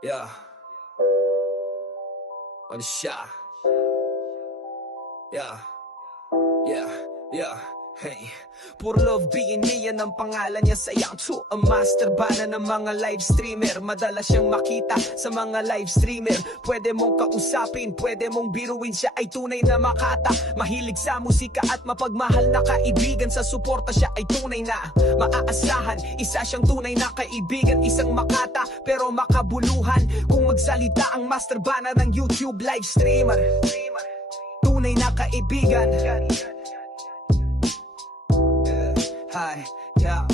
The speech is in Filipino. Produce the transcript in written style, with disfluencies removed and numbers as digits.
Yeah. Ano siya? Yeah. Yeah. Yeah. Hey, puro love being niya ang pangalan niya sa Young True. A master bana ng mga live streamer. Madalas siyang makita sa mga live streamer. Pwede mong kausapin, pwede mong biruin. Siya ay tunay na makata. Mahilig sa musika at mapagmahal na kaibigan. Sa suporta siya ay tunay na maaasahan. Isa siyang tunay na kaibigan. Isang makata pero makabuluhan. Kung magsalita ang master bana ng YouTube live streamer, tunay na kaibigan. Hi, yeah.